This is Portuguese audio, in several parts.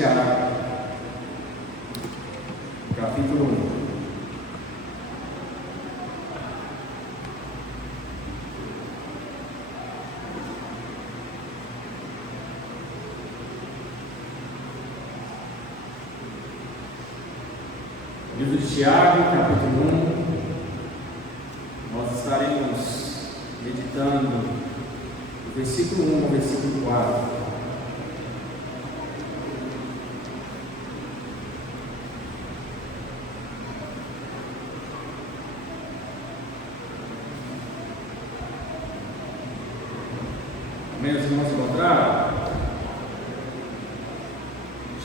Tiago, capítulo 1. Livro de Tiago, capítulo 1, nós estaremos meditando do versículo 1 ao versículo 4. Amém, os irmãos encontraram?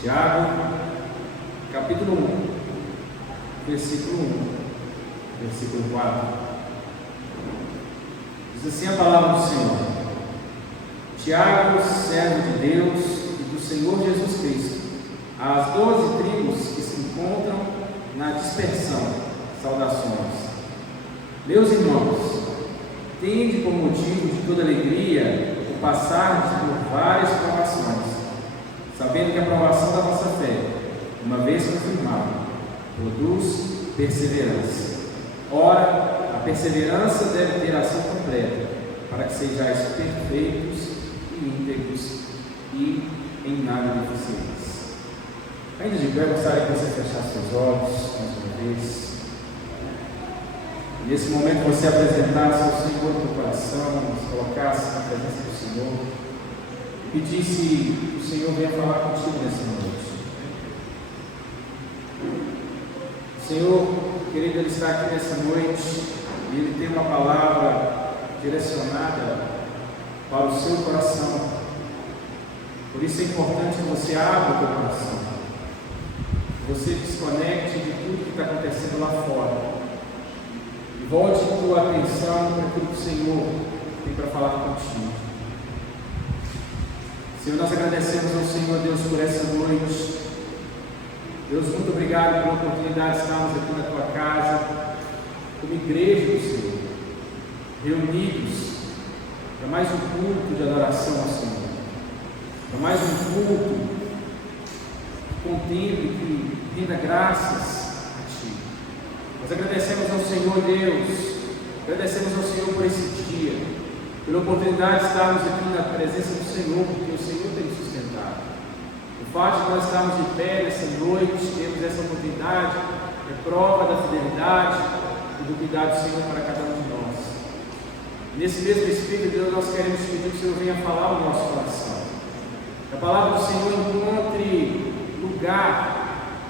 Tiago, capítulo 1. Versículo 1, versículo 4. Diz assim a palavra do Senhor: Tiago, servo de Deus e do Senhor Jesus Cristo, às 12 tribos que se encontram na dispersão, saudações. Meus irmãos, tende por motivo de toda alegria o passar por várias provações, sabendo que a provação da vossa fé, uma vez confirmada, produz perseverança. Ora, a perseverança deve ter ação completa, para que sejais perfeitos e íntegros e em nada deficientes. Ainda de pé, eu gostaria que você fechasse seus olhos mais uma vez. Nesse momento você apresentasse ao Senhor o teu coração, se colocasse na presença do Senhor e pedisse que o Senhor venha falar contigo nessa noite. Senhor, querido, Ele está aqui nessa noite e Ele tem uma palavra direcionada para o seu coração. Por isso é importante que você abra o teu coração, que você desconecte de tudo que está acontecendo lá fora e volte a tua atenção para aquilo que o Senhor tem para falar contigo. Senhor, nós agradecemos ao Senhor, Deus, por essa noite. Deus, muito obrigado pela oportunidade de estarmos aqui na tua casa, como igreja do Senhor, reunidos para mais um culto de adoração ao Senhor, para mais um culto que contemple, que renda graças a Ti. Nós agradecemos ao Senhor, Deus, agradecemos ao Senhor por esse dia, pela oportunidade de estarmos aqui na presença do Senhor, porque o Senhor tem nos sustentado. O fato de nós estarmos de pé nessa noite, temos essa oportunidade, é prova da fidelidade e do cuidado do Senhor para cada um de nós. Nesse mesmo Espírito, Deus, nós queremos pedir que o Senhor venha falar ao nosso coração. Que a palavra do Senhor encontre lugar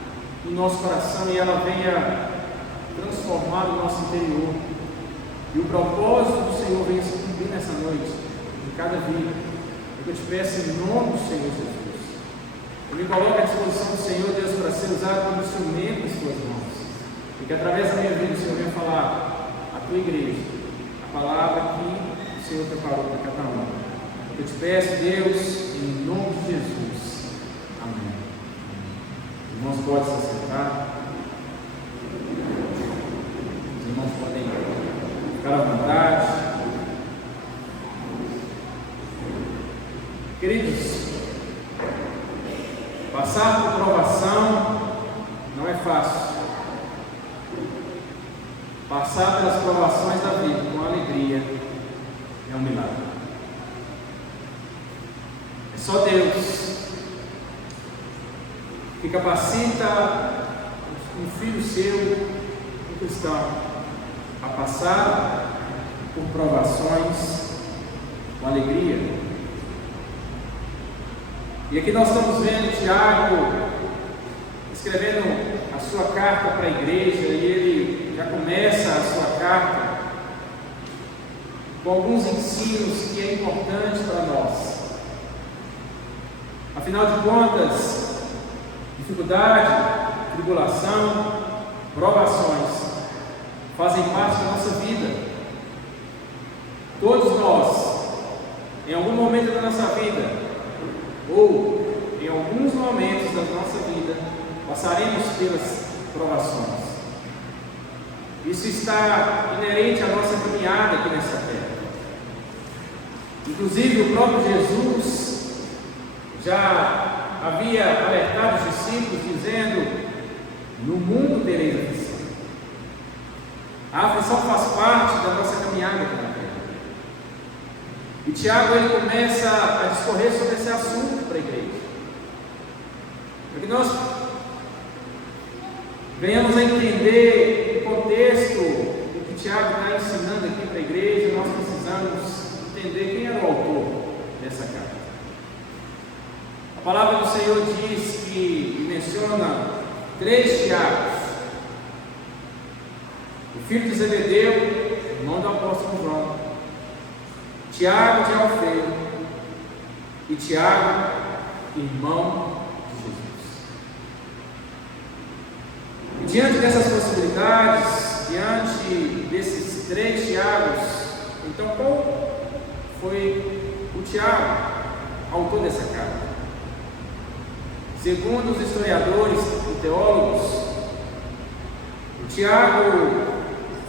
no nosso coração e ela venha transformar o nosso interior. E o propósito do Senhor venha se cumprir nessa noite, em cada vida. Eu te peço em nome do Senhor Jesus. Eu me coloco à disposição do Senhor, Deus, para ser usado como instrumento nas tuas mãos. E que através da minha vida o Senhor venha falar à tua igreja a palavra que o Senhor preparou para cada um. Eu te peço, Deus, em nome de Jesus. Amém. Os irmãos podem se sentar. Os irmãos podem ficar à vontade. Queridos, passar por provação não é fácil. Passar pelas provações da vida com alegria é um milagre. É só Deus que capacita um filho seu, um cristão, a passar por provações com alegria. E aqui nós estamos vendo Tiago escrevendo a sua carta para a igreja, e ele já começa a sua carta com alguns ensinos que é importante para nós. Afinal de contas, dificuldade, tribulação, provações fazem parte da nossa vida. Todos nós, em algum momento da nossa vida, ou em alguns momentos da nossa vida, passaremos pelas provações. Isso está inerente à nossa caminhada aqui nessa terra. Inclusive o próprio Jesus já havia alertado os discípulos, dizendo: no mundo tereis aflição. A aflição faz parte da nossa caminhada aqui na terra. E Tiago ele começa a discorrer sobre esse assunto para a igreja, para que nós venhamos a entender o contexto do que Tiago está ensinando aqui para a igreja. Nós precisamos entender quem era o autor dessa carta. A palavra do Senhor diz que menciona 3 Tiagos: o filho de Zebedeu, irmão do apóstolo João, Tiago de Alfeu e Tiago, irmão de Jesus. E diante dessas possibilidades, diante desses 3 Tiagos, então qual foi o Tiago, autor dessa carta? Segundo os historiadores e teólogos, o Tiago,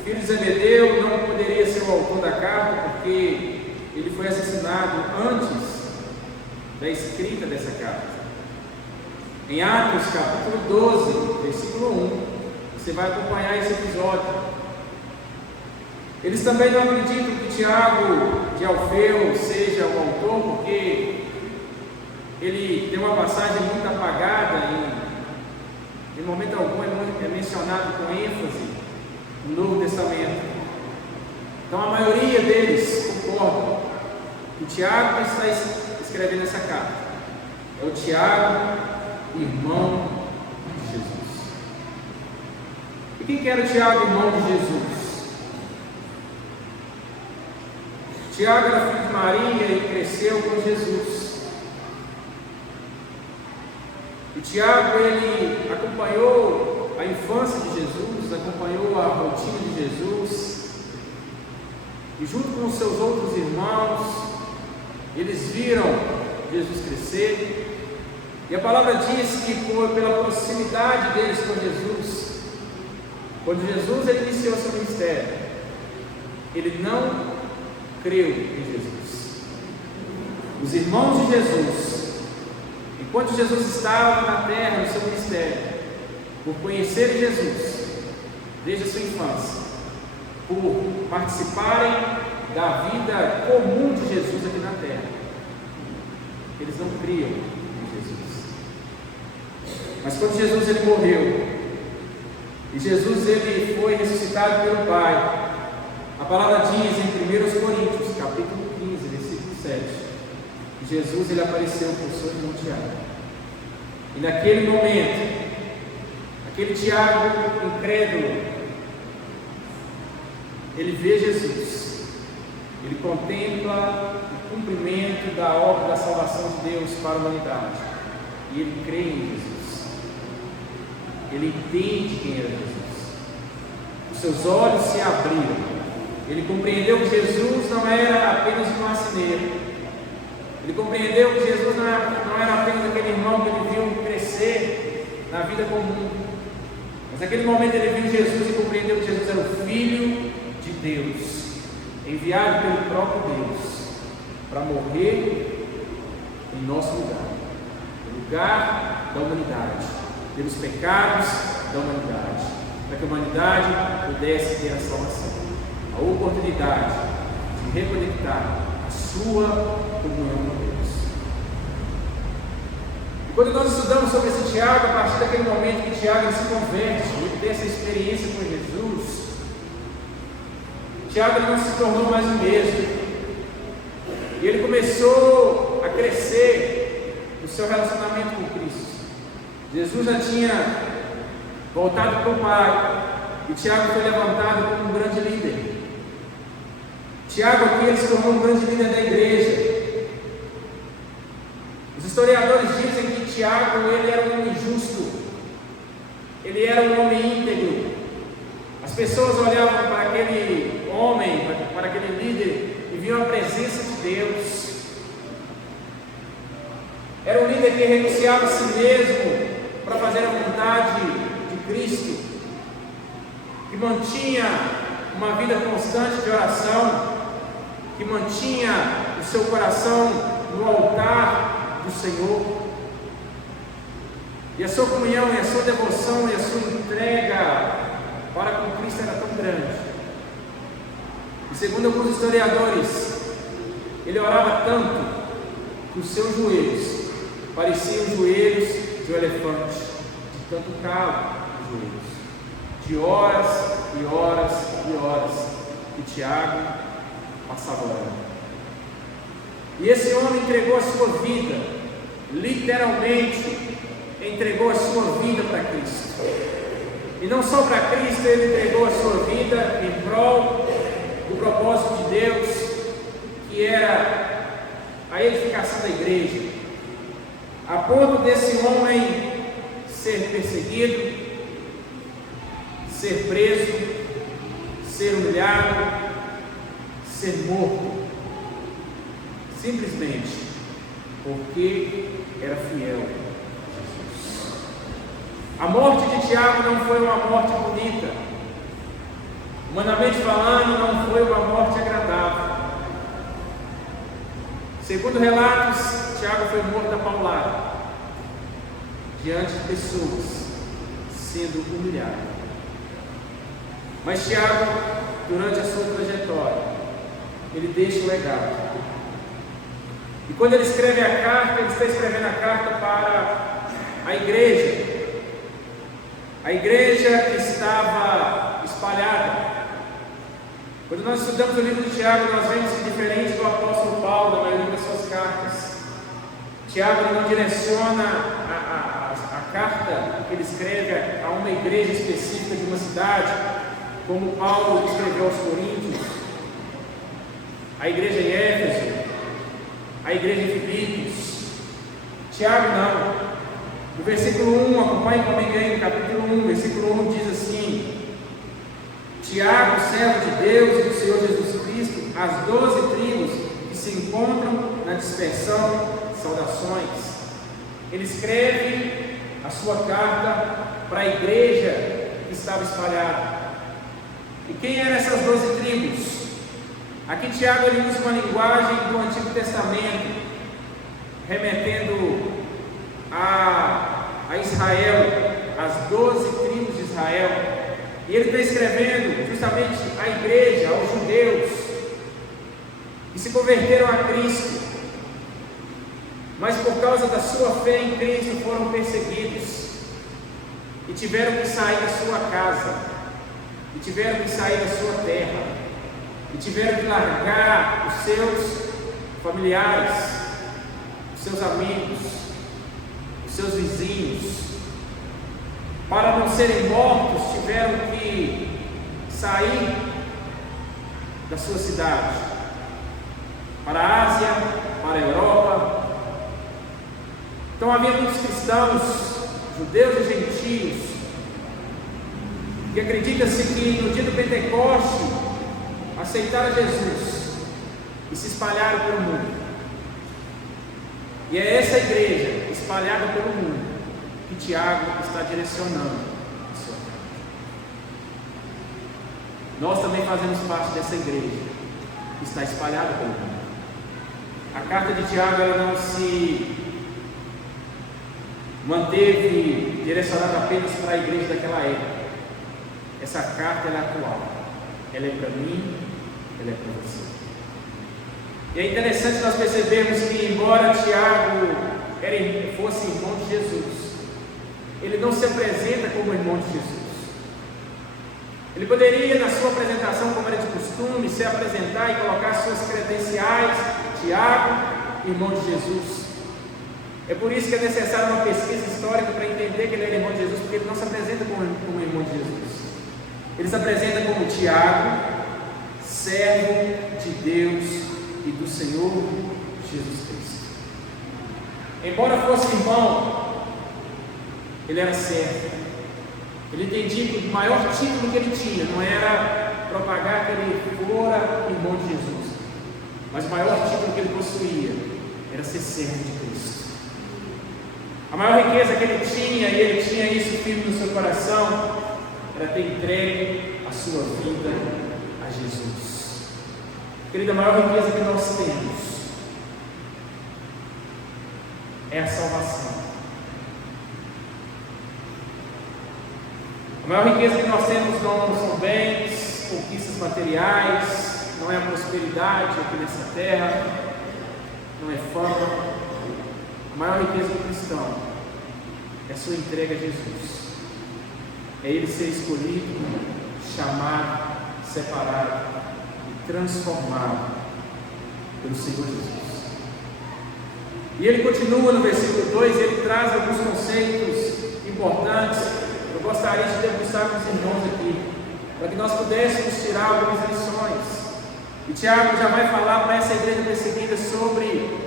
filho de Zebedeu, não poderia ser o autor da carta, porque ele foi assassinado antes da escrita dessa carta. Em Atos capítulo 12, versículo 1, você vai acompanhar esse episódio. Eles também não acreditam que Tiago de Alfeu seja o autor, porque ele tem uma passagem muito apagada, em momento algum é mencionado com ênfase no Novo Testamento. Então a maioria deles concorda que o Tiago que está escrevendo essa carta é o Tiago, irmão de Jesus. E quem que era o Tiago, irmão de Jesus? Tiago era filho de Maria e cresceu com Jesus. E Tiago, ele acompanhou a infância de Jesus, acompanhou a rotina de Jesus, e junto com os seus outros irmãos, eles viram Jesus crescer. E a palavra diz que pela proximidade deles com Jesus, quando Jesus ele iniciou seu ministério, ele não creu em Jesus. Os irmãos de Jesus, enquanto Jesus estava na terra, no seu ministério, por conhecer Jesus desde a sua infância, por participarem da vida comum de Jesus aqui na terra, eles não criam em Jesus. Mas quando Jesus ele morreu, e Jesus ele foi ressuscitado pelo Pai, a palavra diz em 1 Coríntios, capítulo 15, versículo 7, que Jesus ele apareceu por seu irmão Tiago. E naquele momento, aquele Tiago incrédulo, ele vê Jesus, ele contempla o cumprimento da obra da salvação de Deus para a humanidade, e ele crê em Jesus, ele entende quem era Jesus, os seus olhos se abriram, ele compreendeu que Jesus não era apenas um marceneiro, ele compreendeu que Jesus não era apenas aquele irmão que ele viu crescer na vida comum, mas naquele momento ele viu Jesus e compreendeu que Jesus era o Filho de Deus, enviado pelo próprio Deus para morrer em nosso lugar, no lugar da humanidade, pelos pecados da humanidade, para que a humanidade pudesse ter a salvação, a oportunidade de reconectar a sua comunhão com Deus. E quando nós estudamos sobre esse Tiago, a partir daquele momento que Tiago se converte, ele tem essa experiência com Jesus, Tiago não se tornou mais o mesmo, e ele começou a crescer no seu relacionamento com Cristo. Jesus já tinha voltado para o Pai, e Tiago foi levantado como um grande líder. Tiago aqui ele se tornou um grande líder da igreja. Os historiadores dizem que Tiago ele era um homem justo, ele era um homem íntegro. As pessoas olhavam para aquele homem, para aquele líder, e viam a presença de Deus. Era um líder que renunciava a si mesmo para fazer a vontade de Cristo, que mantinha uma vida constante de oração, que mantinha o seu coração no altar do Senhor. E a sua comunhão, e a sua devoção, e a sua entrega para com Cristo era tão grande. E segundo alguns historiadores, ele orava tanto que os seus joelhos pareciam os joelhos de um elefante, de tanto calo nos joelhos, de horas e horas e horas que Tiago passava orando. E esse homem entregou a sua vida, literalmente entregou a sua vida para Cristo. E não só para Cristo, ele entregou a sua vida em prol do propósito de Deus, que era a edificação da igreja, a ponto desse homem ser perseguido, ser preso, ser humilhado, ser morto, simplesmente porque era fiel a Jesus. A morte de Tiago não foi uma morte bonita, humanamente falando, não foi uma morte agradável. Segundo relatos, Tiago foi morto a paulada, diante de pessoas, sendo humilhado. Mas Tiago, durante a sua trajetória, ele deixa um legado. E quando ele escreve a carta, ele está escrevendo a carta para a igreja que estava espalhada. Quando nós estudamos o livro de Tiago, nós vemos que, diferente do apóstolo Paulo, na maioria das suas cartas, Tiago não direciona a carta que ele escreve a uma igreja específica de uma cidade, como Paulo escreveu aos Coríntios, a igreja em Éfeso, a igreja em Filipos. Tiago não. No versículo 1, acompanhe comigo aí, no capítulo 1, versículo 1 diz assim: Tiago, servo de Deus e do Senhor Jesus Cristo, as 12 tribos que se encontram na dispersão, saudações. Ele escreve a sua carta para a igreja que estava espalhada. E quem eram essas 12 tribos? Aqui Tiago ele usa uma linguagem do Antigo Testamento, remetendo a Israel, as 12 tribos de Israel. E ele está escrevendo justamente à igreja, aos judeus, que se converteram a Cristo, mas por causa da sua fé em Cristo foram perseguidos, e tiveram que sair da sua casa, e tiveram que sair da sua terra, e tiveram que largar os seus familiares, os seus amigos, os seus vizinhos. Para não serem mortos, tiveram que sair da sua cidade, para a Ásia, para a Europa. Então havia muitos cristãos, judeus e gentios, que acredita-se que no dia do Pentecoste aceitaram Jesus e se espalharam pelo mundo. E é essa igreja espalhada pelo mundo que Tiago está direcionando a sua carta. Nós também fazemos parte dessa igreja que está espalhada pelo mundo. A carta de Tiago ela não se manteve direcionada apenas para a igreja daquela época. Essa carta ela é atual. Ela é para mim, ela é para você. E é interessante nós percebermos que, embora Tiago fosse irmão de Jesus, ele não se apresenta como irmão de Jesus. Ele poderia, na sua apresentação, como era de costume, se apresentar e colocar suas credenciais: Tiago, irmão de Jesus. É por isso que é necessária uma pesquisa histórica para entender que ele era irmão de Jesus, porque ele não se apresenta como irmão de Jesus. Ele se apresenta como Tiago, servo de Deus e do Senhor Jesus Cristo. Embora fosse irmão, ele era servo. Ele entendia que o maior título que ele tinha não era propagar que ele fora irmão de Jesus, mas o maior título que ele possuía era ser servo de Cristo. A maior riqueza que ele tinha, e ele tinha isso firme no seu coração, era ter entregue a sua vida a Jesus. Querida, a maior riqueza que nós temos é a salvação. A maior riqueza que nós temos não são bens, conquistas materiais, não é a prosperidade aqui nessa terra, não é fama. A maior riqueza do cristão é a sua entrega a Jesus. É ele ser escolhido, chamado, separado e transformado pelo Senhor Jesus. E ele continua no versículo 2, ele traz alguns conceitos importantes. Eu gostaria de debruçar com os irmãos aqui, para que nós pudéssemos tirar algumas lições. E Tiago já vai falar para essa igreja perseguida sobre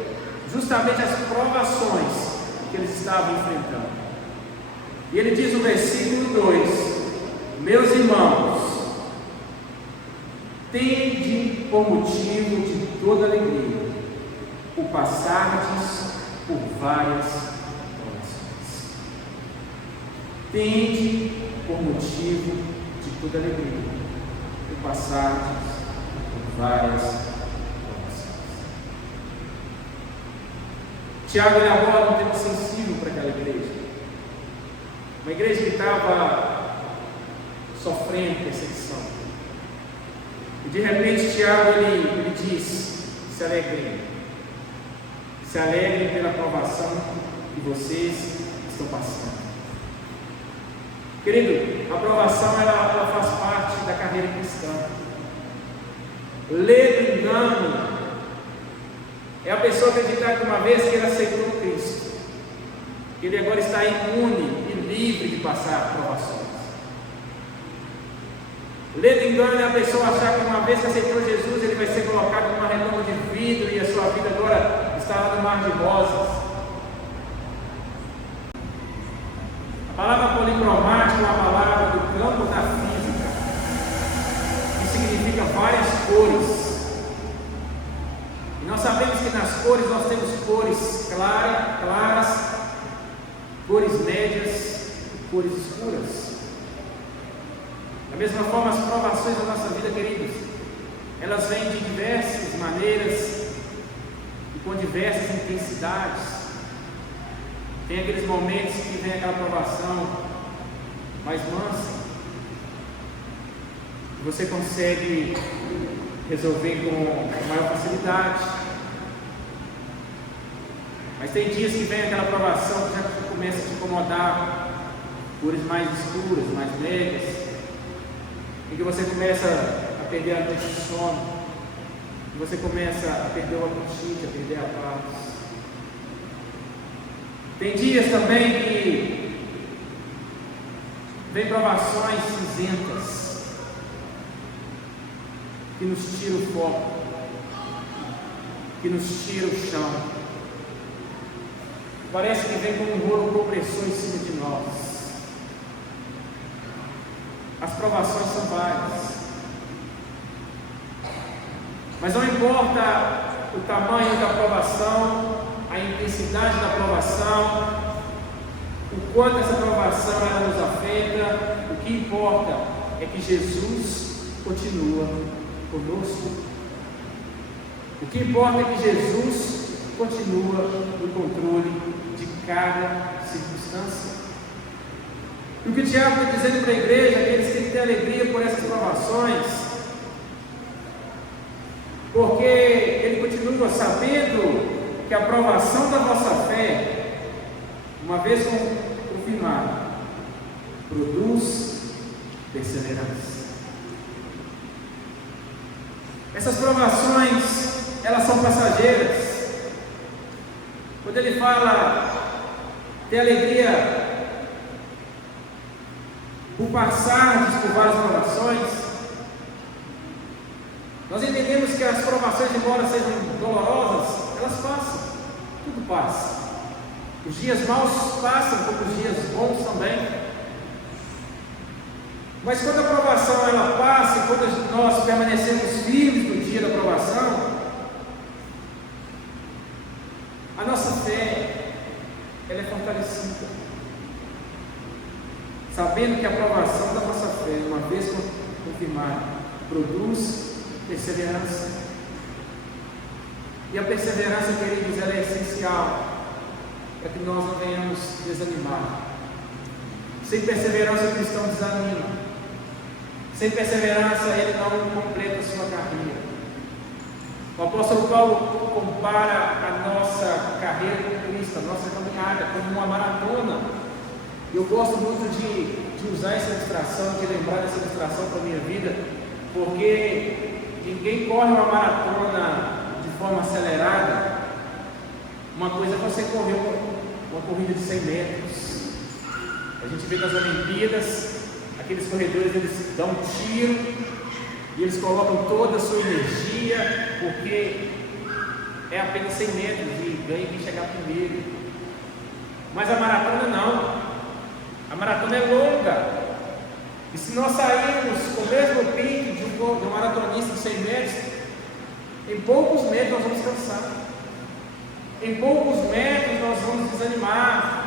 justamente as provações que eles estavam enfrentando. E ele diz no versículo 2: meus irmãos, tende por motivo de toda alegria o passardes por várias provações. Tende por motivo de toda alegria o passardes por várias provações. Tiago ele aborda um tema sensível para aquela igreja. Uma igreja que estava sofrendo perseguição. E de repente Tiago ele diz: se alegrem. Se alegrem pela provação que vocês estão passando. Querido, a provação ela faz parte da carreira cristã. Ler do engano é a pessoa acreditar que uma vez que ele aceitou Cristo, ele agora está imune e livre de passar provações. Ler do engano é a pessoa achar que uma vez que aceitou Jesus, ele vai ser colocado numa redoma de vidro e a sua vida agora está lá no mar de rosas. A palavra policromática é uma palavra do campo da física, que significa várias cores. E nós sabemos que nas cores nós temos cores claras, cores médias e cores escuras. Da mesma forma, as provações da nossa vida, queridos, elas vêm de diversas maneiras e com diversas intensidades. Tem aqueles momentos que vem aquela provação mais mansa, que você consegue resolver com maior facilidade. Mas tem dias que vem aquela provação que já começa a te incomodar, cores mais escuras, mais médias, em que você começa a perder a noite de sono, que você começa a perder o apetite, a perder a paz. Tem dias também que vem provações cinzentas, que nos tira o foco, que nos tira o chão. Parece que vem como um rolo compressor em cima de nós. As provações são várias, mas não importa o tamanho da provação, a intensidade da provação, o quanto essa provação ela nos afeta, o que importa é que Jesus continua conosco. O que importa é que Jesus continua no controle de cada circunstância. E o que o Tiago está dizendo para a igreja é que eles têm que ter alegria por essas provações, porque ele continua sabendo que a provação da vossa fé, uma vez confirmada, produz perseverança. Essas provações, elas são passageiras. Quando ele fala ter alegria por passarmos por várias provações, nós entendemos que as provações, embora sejam dolorosas, elas passam, tudo passa. Os dias maus passam, como os dias bons também. Mas quando a provação ela passa, e quando nós permanecemos firmes no dia da provação, a nossa fé ela é fortalecida, sabendo que a provação da nossa fé, uma vez confirmada, produz perseverança. E a perseverança, queridos, ela é essencial para que nós não venhamos desanimar. Sem perseverança o cristão desanima. Sem perseverança ele não completa a sua carreira. O apóstolo Paulo compara a nossa carreira com Cristo, a nossa caminhada, como uma maratona. Eu gosto muito de usar essa ilustração, de lembrar dessa ilustração para a minha vida, porque ninguém corre uma maratona de forma acelerada. Uma coisa é você correr uma corrida de 100 metros. A gente vê nas Olimpíadas, aqueles corredores, eles dão um tiro e eles colocam toda a sua energia, porque é apenas 100 metros e ganha quem chegar primeiro. Mas a maratona não. A maratona é longa. E se nós sairmos com o mesmo pique de um maratonista de 100 metros, em poucos metros nós vamos cansar. Em poucos metros nós vamos desanimar.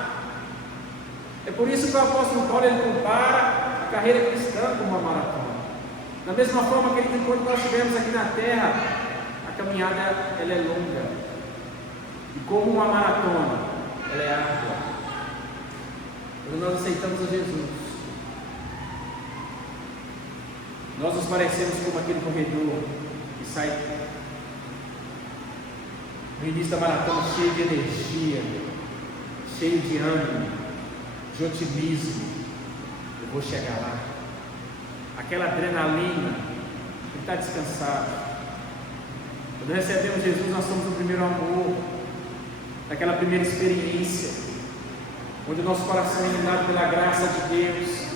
É por isso que o apóstolo Paulo ele compara a carreira cristã com uma maratona. Da mesma forma que enquanto nós estivermos aqui na terra, a caminhada ela é longa. E como uma maratona, ela é árdua. Quando nós aceitamos a Jesus, nós nos parecemos como aquele corredor que sai no início da maratona cheio de energia, cheio de ânimo, de otimismo. Eu vou chegar lá. Aquela adrenalina, ele está descansado. Quando recebemos Jesus, nós somos o primeiro amor, daquela primeira experiência, onde o nosso coração é iluminado pela graça de Deus.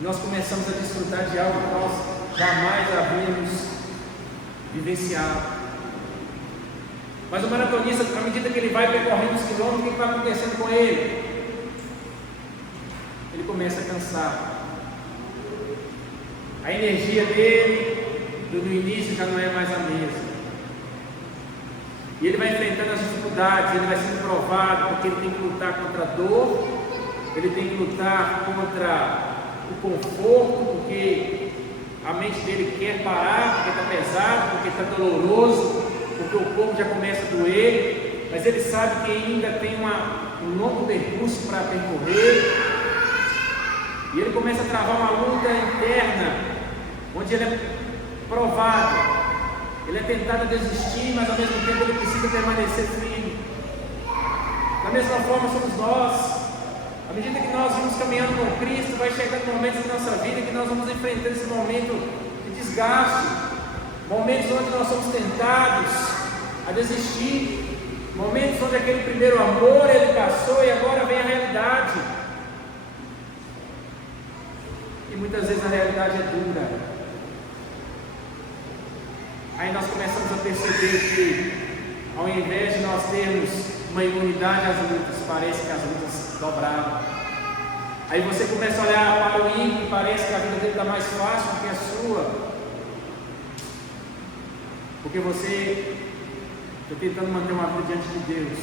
E nós começamos a desfrutar de algo que nós jamais havíamos vivenciado. Mas o maratonista, à medida que ele vai percorrendo os quilômetros, o que vai acontecendo com ele? Ele começa a cansar. A energia dele, do início, já não é mais a mesma. E ele vai enfrentando as dificuldades, ele vai sendo provado, porque ele tem que lutar contra a dor, ele tem que lutar contra o conforto, porque a mente dele quer parar, porque está pesado, porque está doloroso, porque o corpo já começa a doer, mas ele sabe que ainda tem um longo percurso para percorrer, e ele começa a travar uma luta interna, onde ele é provado, ele é tentado a desistir, mas ao mesmo tempo ele precisa permanecer firme. Da mesma forma somos nós. À medida que nós vamos caminhando com Cristo, vai chegando momentos na nossa vida que nós vamos enfrentando esse momento de desgaste, momentos onde nós somos tentados a desistir, momentos onde aquele primeiro amor ele passou e agora vem a realidade. E muitas vezes a realidade é dura. Aí nós começamos a perceber que, ao invés de nós termos uma imunidade às lutas, parece que as lutas dobraram. Aí você começa a olhar para o ímpio, parece que a vida dele está mais fácil do que a sua, porque você está tentando manter uma vida diante de Deus.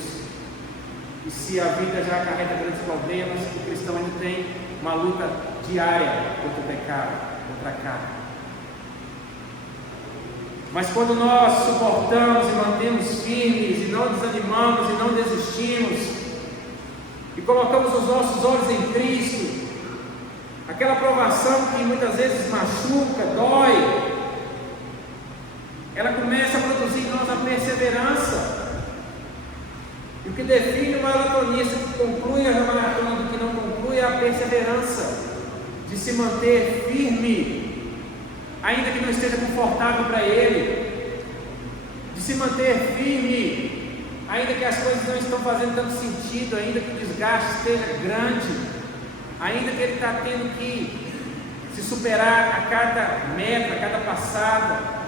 E se a vida já acarreta grandes problemas, o cristão ainda tem uma luta diária contra o pecado, contra a carne. Mas quando nós suportamos e mantemos firmes, e não desanimamos e não desistimos, e colocamos os nossos olhos em Cristo, aquela provação que muitas vezes machuca, dói, ela começa a produzir em nós a perseverança. E o que define o maratonista que conclui a maratona do que não conclui é a perseverança, de se manter firme, ainda que não esteja confortável para ele, de se manter firme, ainda que as coisas não estão fazendo tanto sentido, ainda que o desgaste esteja grande, ainda que ele está tendo que se superar a cada meta, a cada passada.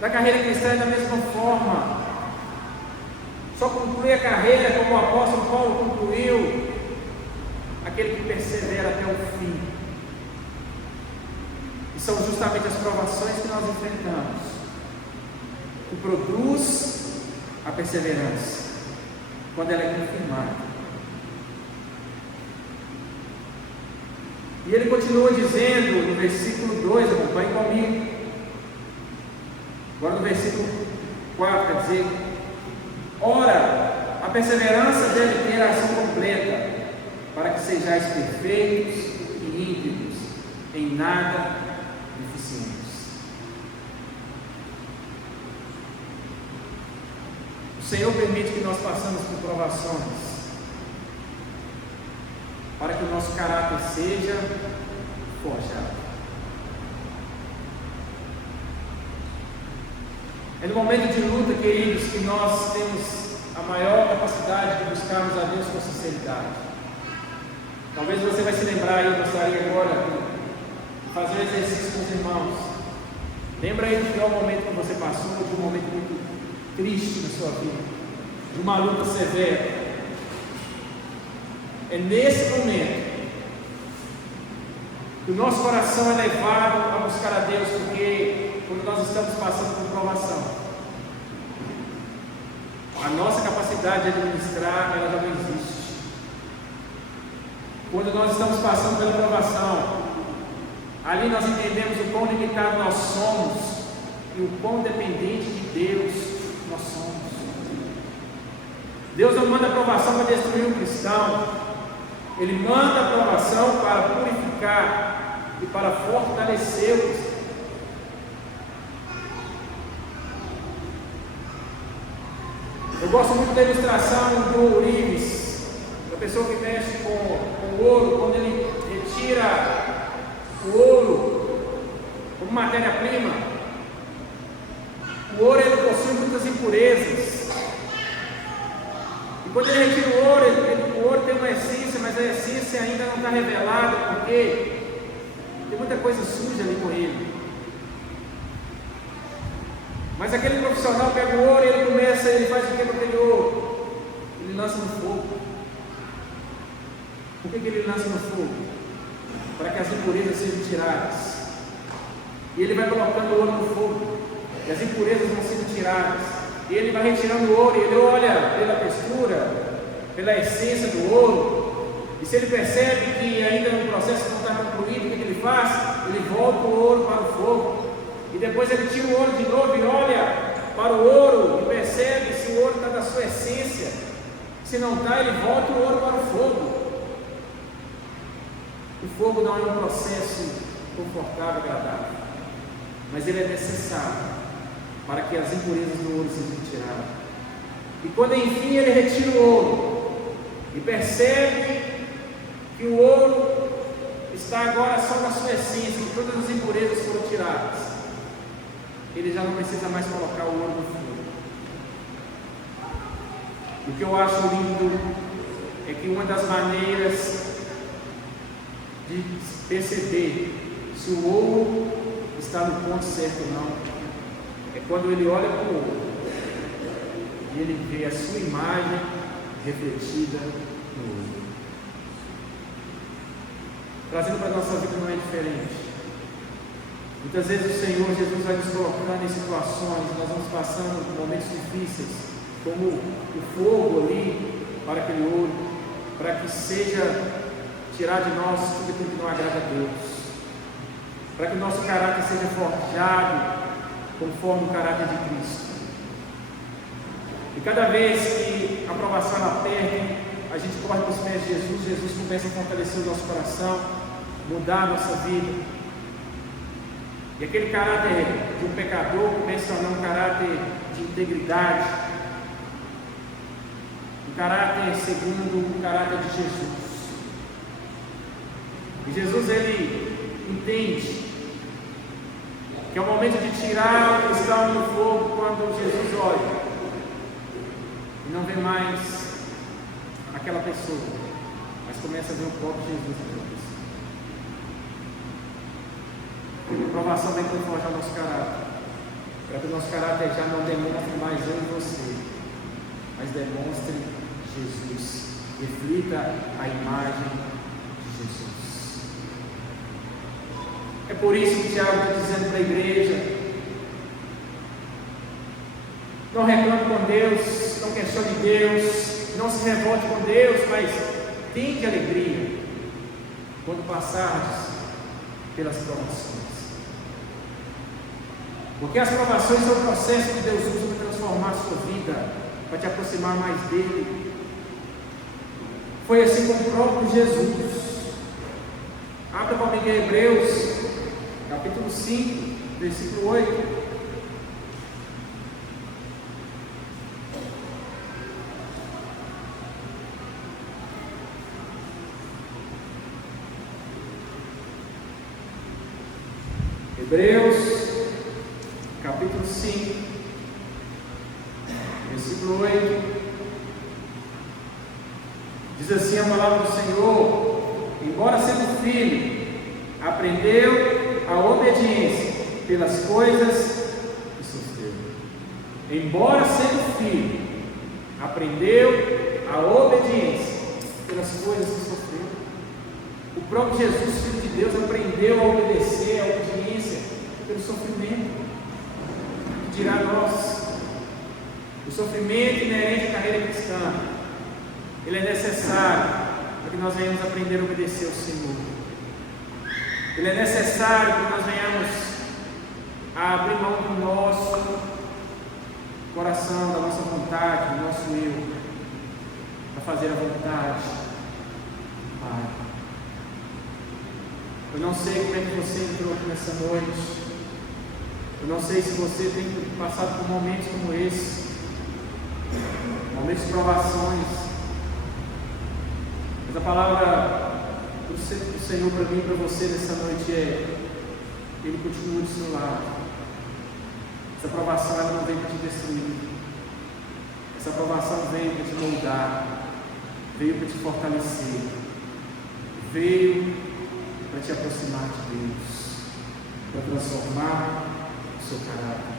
Na carreira cristã é da mesma forma. Só conclui a carreira como o apóstolo Paulo concluiu, aquele que persevera até o fim. São justamente as provações que nós enfrentamos que produz a perseverança, quando ela é confirmada. E ele continua dizendo no versículo 2, acompanhe comigo. Agora no versículo 4, quer dizer: ora, a perseverança deve ter a ação completa, para que sejais perfeitos e íntegros, em nada deficientes. O Senhor permite que nós passemos por provações, para que o nosso caráter seja forjado. É no momento de luta, queridos, que nós temos a maior capacidade de buscarmos a Deus com sinceridade. Talvez você vai se lembrar, eu gostaria agora de fazer um exercício com os irmãos. Lembra aí do pior momento que você passou, de um momento muito triste na sua vida, de uma luta severa. É nesse momento que o nosso coração é levado a buscar a Deus, porque quando nós estamos passando por provação, a nossa capacidade de administrar, ela já não existe. Quando nós estamos passando pela provação, ali nós entendemos o quão limitado nós somos e o quão dependente de Deus nós somos. Deus não manda a provação para destruir o cristão, Ele manda a provação para purificar e para fortalecer o cristão. Eu gosto muito da ilustração do ourives, da pessoa que mexe com o ouro, quando ele retira o ouro como matéria-prima. O ouro ele possui muitas impurezas. E quando ele retira o ouro tem uma essência, mas a essência ainda não está revelada, porque tem muita coisa suja ali com ele. Mas aquele profissional pega o ouro e ele faz o que com aquele ouro? Ele lança no fogo. Por que ele lança no fogo? Para que as impurezas sejam tiradas. E ele vai colocando o ouro no fogo, e as impurezas vão sendo tiradas. E ele vai retirando o ouro, e ele olha pela textura, pela essência do ouro. E se ele percebe que ainda no processo não está concluído, o que ele faz? Ele volta o ouro para o fogo. E depois ele tira o ouro de novo e olha para o ouro e percebe se o ouro está na sua essência. Se não está, ele volta o ouro para o fogo. O fogo não é um processo confortável, agradável, mas ele é necessário para que as impurezas do ouro sejam tiradas. E quando enfim ele retira o ouro e percebe que o ouro está agora só na sua essência, que todas as impurezas foram tiradas, ele já não precisa mais colocar o ouro no fogo. O que eu acho lindo é que uma das maneiras de perceber se o ouro está no ponto certo ou não é quando ele olha para o ouro e ele vê a sua imagem refletida no ouro. Trazendo para a nossa vida não é diferente. Muitas vezes o Senhor Jesus vai nos colocando em situações, nós vamos passando por momentos difíceis, como o fogo ali para aquele ouro, para que seja tirar de nós tudo aquilo que não agrada a Deus, para que o nosso caráter seja forjado conforme o caráter de Cristo. E cada vez que a provação aperta, a gente corre para os pés de Jesus, Jesus começa a fortalecer o nosso coração, mudar a nossa vida. E aquele caráter de um pecador começa a tornar um caráter de integridade, um caráter segundo o caráter de Jesus. E Jesus, ele entende que é o momento de tirar o cristão do fogo quando Jesus olha e não vê mais aquela pessoa, mas começa a ver o próprio Jesus naquela pessoa. A provação vem para forjar o nosso caráter, para que o nosso caráter já não demonstre mais eu e você, mas demonstre Jesus, reflita a imagem de Jesus. É por isso que Tiago está dizendo para a igreja: não reclame com Deus, não questione Deus, não se revolte com Deus, mas tende alegria quando passardes pelas provações. Porque as provações são o processo que Deus usa para transformar a sua vida. para te aproximar mais dele. Foi assim com o próprio Jesus. Abra comigo em Hebreus, capítulo 5, versículo 8. Hebreus, capítulo 5, versículo 8, diz assim a palavra do Senhor: embora sendo filho, aprendeu a obediência pelas coisas que sofreu. Embora sendo filho, aprendeu a obediência pelas coisas que sofreu. O próprio Jesus, Filho de Deus, aprendeu a obedecer, a obediência pelo sofrimento. Que dirá nós? O sofrimento inerente à carreira cristã, ele é necessário para que nós venhamos aprender a obedecer ao Senhor. Ele é necessário para que nós venhamos a abrir mão do nosso coração, da nossa vontade, do nosso eu, para fazer a vontade do Pai. Eu não sei como é que você entrou aqui nessa noite. Eu não sei se você tem passado por momentos como esse, momentos de provações. Mas a palavra do Senhor para mim e para você nessa noite é: Ele continua do seu lado. Essa provação ela não veio para te destruir. Essa provação veio para te moldar, veio para te fortalecer, veio para te aproximar de Deus, para transformar o seu caráter.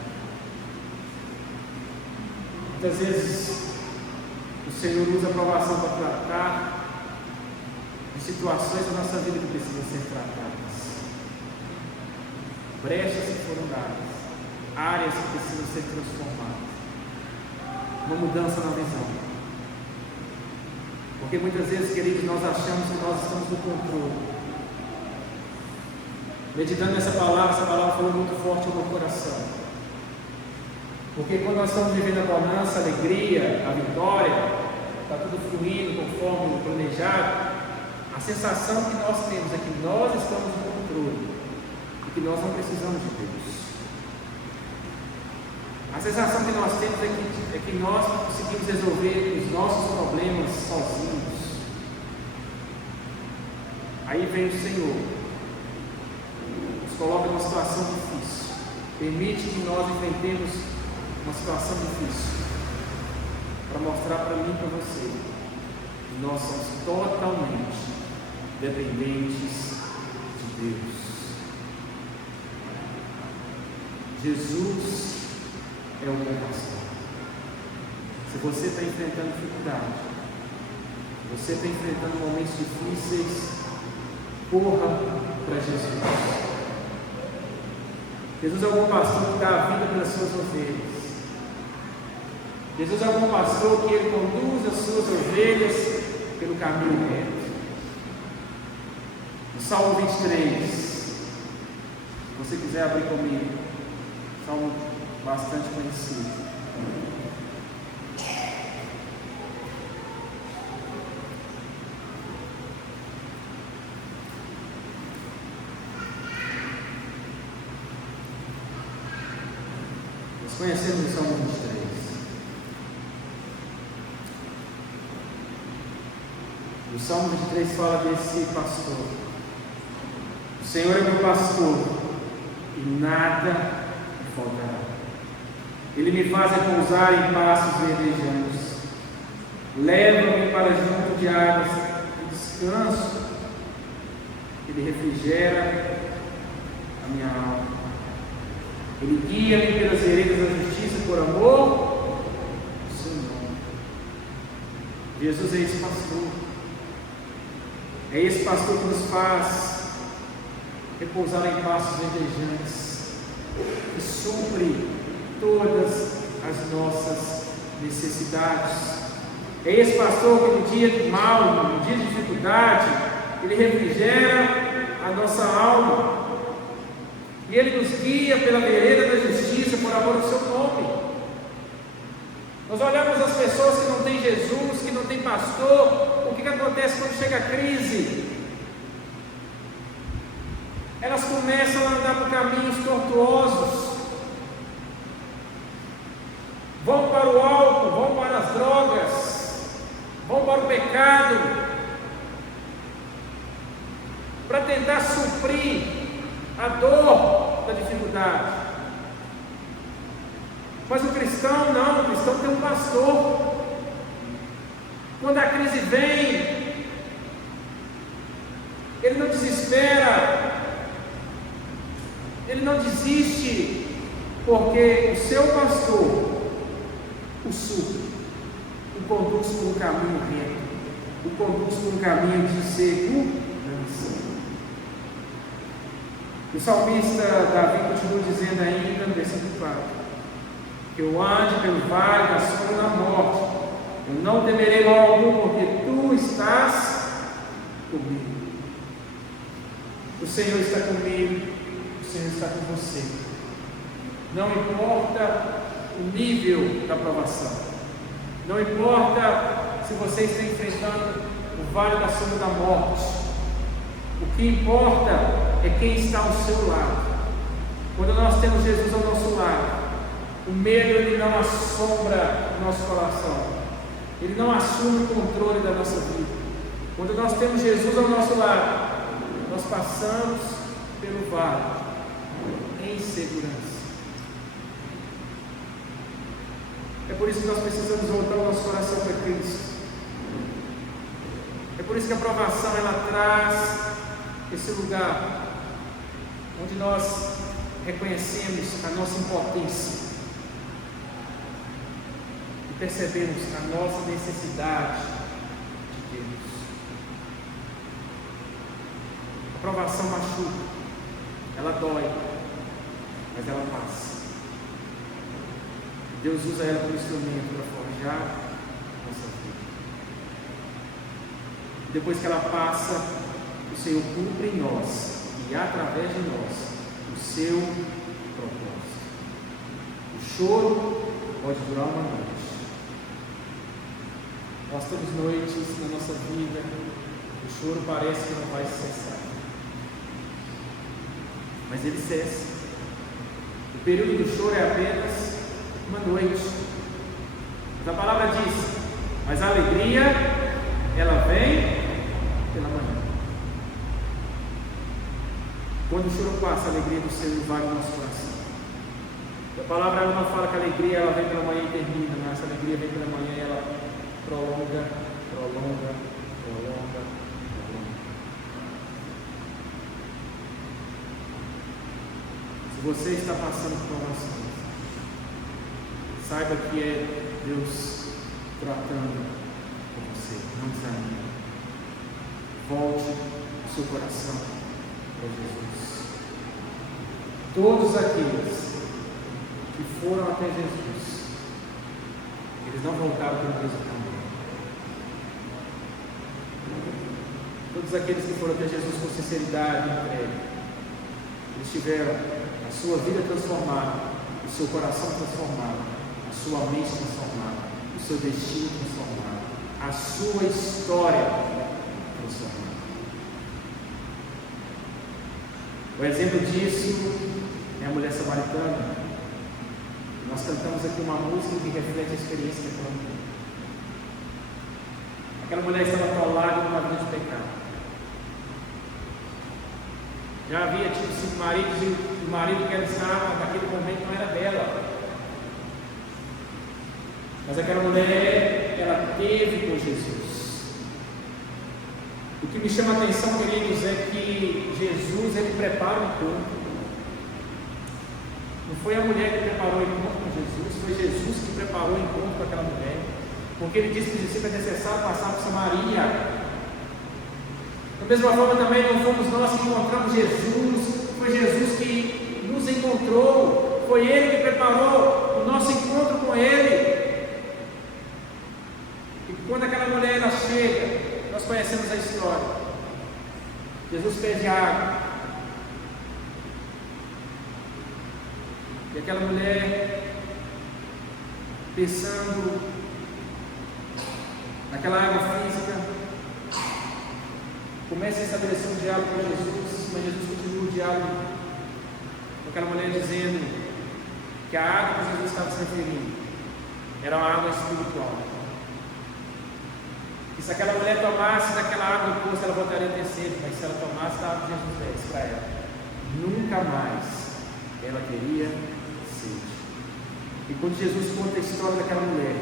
Muitas vezes o Senhor usa a provação para tratar de situações da nossa vida que precisam ser tratadas, brechas que foram dadas, áreas que precisam ser transformadas, uma mudança na visão. Porque muitas vezes, queridos, nós achamos que nós estamos no controle. Meditando nessa palavra, essa palavra foi muito forte no meu coração. Porque quando nós estamos vivendo a bonança, a alegria, a vitória, está tudo fluindo conforme planejado, a sensação que nós temos é que nós estamos no controle e que nós não precisamos de Deus. A sensação que nós temos é que nós conseguimos resolver os nossos problemas sozinhos. Aí vem o Senhor, nos coloca numa situação difícil, permite que nós enfrentemos uma situação difícil, para mostrar para mim e para você que nós somos totalmente dependentes de Deus. Jesus é o bom pastor. Se você está enfrentando dificuldade, você está enfrentando momentos difíceis, corra para Jesus. Jesus é o bom pastor que dá a vida pelas suas ovelhas. Jesus é o bom pastor que ele conduz as suas ovelhas pelo caminho reto. No Salmo 23, se você quiser abrir comigo, Salmo bastante conhecido. Nós conhecemos o Salmo 23. O Salmo 23 fala desse pastor. O Senhor é meu pastor e nada me faltará. Ele me faz repousar em pastos verdejantes, leva-me para junto de águas de descanso. Ele refrigera a minha alma. Ele guia-me pelas veredas da justiça por amor do seu nome. Jesus é esse pastor. É esse pastor que nos faz repousar em pastos verdejantes, que supre todas as nossas necessidades. É esse pastor que no dia de mal, no dia de dificuldade, ele refrigera a nossa alma. E ele nos guia pela vereda da justiça por amor do seu nome. Nós olhamos as pessoas que não têm Jesus, que não têm pastor. O que acontece quando chega a crise? Elas começam a andar por caminhos tortuosos, vão para o álcool, vão para as drogas, vão para o pecado, para tentar suprir a dor da dificuldade. Mas o cristão não, o cristão tem um pastor. Quando a crise vem, ele não desespera, ele não desiste, porque o seu pastor o supre, o conduz por um caminho reto, o conduz por um caminho de segurança. O salmista Davi continua dizendo ainda no versículo 4: que eu ande pelo vale da sombra da morte, eu não temerei mal algum, porque tu estás comigo. O Senhor está comigo, o Senhor está com você. Não importa o nível da provação, não importa se você está enfrentando o vale da sombra da morte, o que importa é quem está ao seu lado. Quando nós temos Jesus ao nosso lado, o medo ele não assombra o nosso coração, ele não assume o controle da nossa vida. Quando nós temos Jesus ao nosso lado, nós passamos pelo vale em segurança. É por isso que nós precisamos voltar o nosso coração para Cristo. É por isso que a provação ela traz esse lugar onde nós reconhecemos a nossa impotência e percebemos a nossa necessidade de Deus. A provação machuca, ela dói, mas ela passa. Deus usa ela como instrumento para forjar nossa vida. Depois que ela passa, o Senhor cumpre em nós e através de nós o seu propósito. O choro pode durar uma noite. Nós temos noites na nossa vida, o choro parece que não vai cessar, mas ele cessa. O período do choro é apenas uma noite. Mas a palavra diz: mas a alegria, ela vem pela manhã. Quando o choro passa, a alegria do Senhor invade o nosso coração. A palavra ela não fala que a alegria ela vem pela manhã e termina, mas essa alegria vem pela manhã e ela prolonga. Se você está passando por provação, saiba que é Deus tratando com você. Não desanime. Volte o seu coração para Jesus. Todos aqueles que foram até Jesus, eles não voltaram pelo mesmo caminho. Todos aqueles que foram até Jesus com sinceridade e entrega, eles tiveram a sua vida transformada, o seu coração transformado, a sua mente transformada, o seu destino transformado, a sua história transformada. O exemplo disso é a mulher samaritana. Nós cantamos aqui uma música que reflete a experiência daquela mulher. Aquela mulher estava atolada numa vida de pecado. Já havia tido 5 maridos e o marido que ela estava naquele momento não era dela. Mas aquela mulher, ela teve com Jesus. O que me chama a atenção, queridos, é que Jesus, ele prepara o encontro. Não foi a mulher que preparou o encontro com Jesus, foi Jesus que preparou o encontro com aquela mulher. Porque ele disse que os discípulos é necessário passar por Samaria. Da mesma forma também não fomos nós que encontramos Jesus, foi Jesus que nos encontrou, foi Ele que preparou o nosso encontro com Ele. E quando aquela mulher ela chega, nós conhecemos a história. Jesus pede água, e aquela mulher pensando naquela água física, começa a estabelecer um diálogo com Jesus, mas Jesus continua o diálogo com aquela mulher dizendo que a água que Jesus estava se referindo era uma água espiritual. Que se aquela mulher tomasse daquela água do poço, ela voltaria a ter sede, mas se ela tomasse da água de Jesus desse para ela, nunca mais ela teria sede. E quando Jesus conta a história daquela mulher,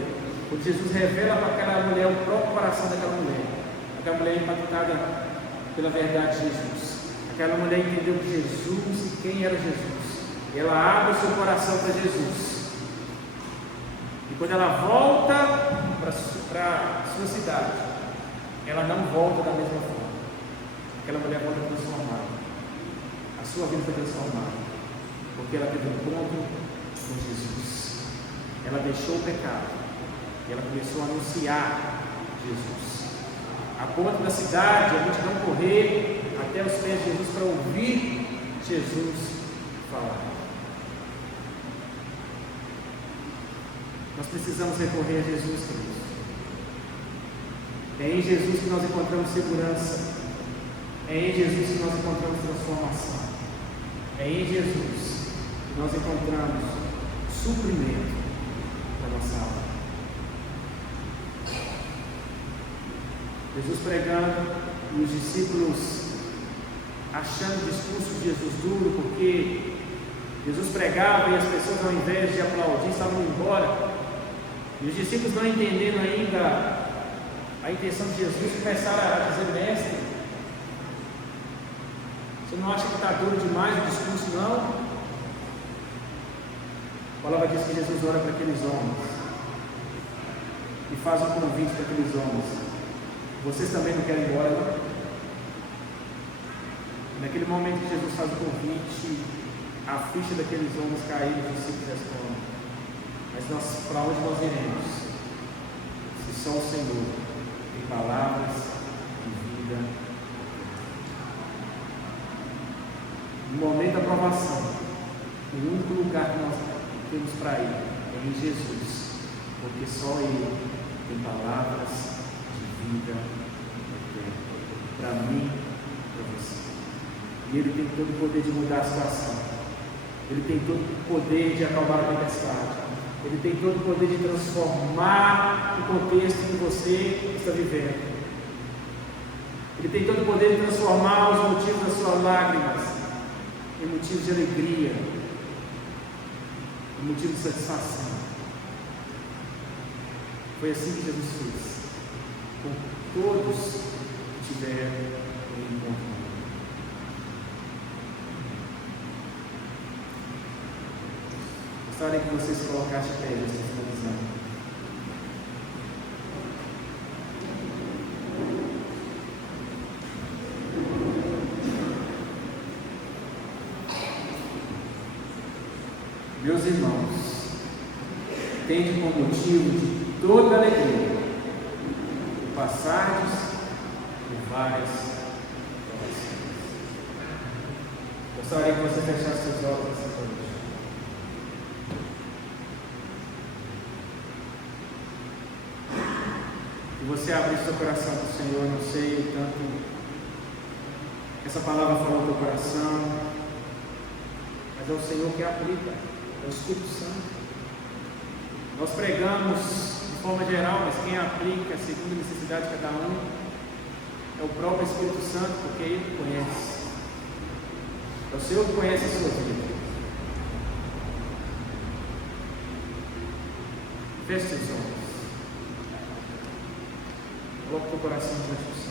quando Jesus revela para aquela mulher o próprio coração daquela mulher é impactada pela verdade de Jesus. Aquela mulher entendeu Jesus e quem era Jesus. E ela abre o seu coração para Jesus. E quando ela volta para a sua cidade, ela não volta da mesma forma. Aquela mulher volta transformada. A sua vida foi transformada, porque ela teve um encontro com Jesus. Ela deixou o pecado e ela começou a anunciar Jesus. A ponto da cidade, a multidão correr até os pés de Jesus para ouvir Jesus falar. Nós precisamos recorrer a Jesus, queridos. É em Jesus que nós encontramos segurança. É em Jesus que nós encontramos transformação. É em Jesus que nós encontramos suprimento para a nossa alma. Jesus pregando e os discípulos achando o discurso de Jesus duro, porque Jesus pregava e as pessoas, ao invés de aplaudir, estavam indo embora. E os discípulos, não entendendo ainda a intenção de Jesus, começaram a dizer: mestre, você não acha que está duro demais o discurso, não? A palavra diz que Jesus ora para aqueles homens e faz um convite para aqueles homens: vocês também não querem ir embora, não? Naquele momento que Jesus faz o convite, a ficha daqueles homens caiu, os discípulos respondem: mas para onde nós iremos? Se só o Senhor tem palavras de vida. No momento da provação, o único lugar que nós temos para ir é em Jesus, porque só Ele tem palavras de vida para mim e para você. E Ele tem todo o poder de mudar a situação. Ele tem todo o poder de acalmar a tempestade. Ele tem todo o poder de transformar o contexto que você está vivendo. Ele tem todo o poder de transformar os motivos das suas lágrimas em motivos de alegria, em motivos de satisfação. Foi assim que Jesus fez com todos que tiveram um encontro. Gostaria que vocês colocassem pé, já estou finalizando. Meus irmãos, tende como motivo de toda alegria passardes por várias provações. Gostaria que você fechasse seus olhos nessa noite. E você abrisse seu coração para o Senhor. Não sei o tanto que essa palavra falou no teu coração, mas é o Senhor que aplica, é o Espírito Santo. Nós pregamos de forma geral, mas quem aplica segundo a necessidade de cada um é o próprio Espírito Santo, porque Ele conhece. É o Senhor que conhece a sua vida. Feche seus olhos. Coloque o teu coração diante do Senhor.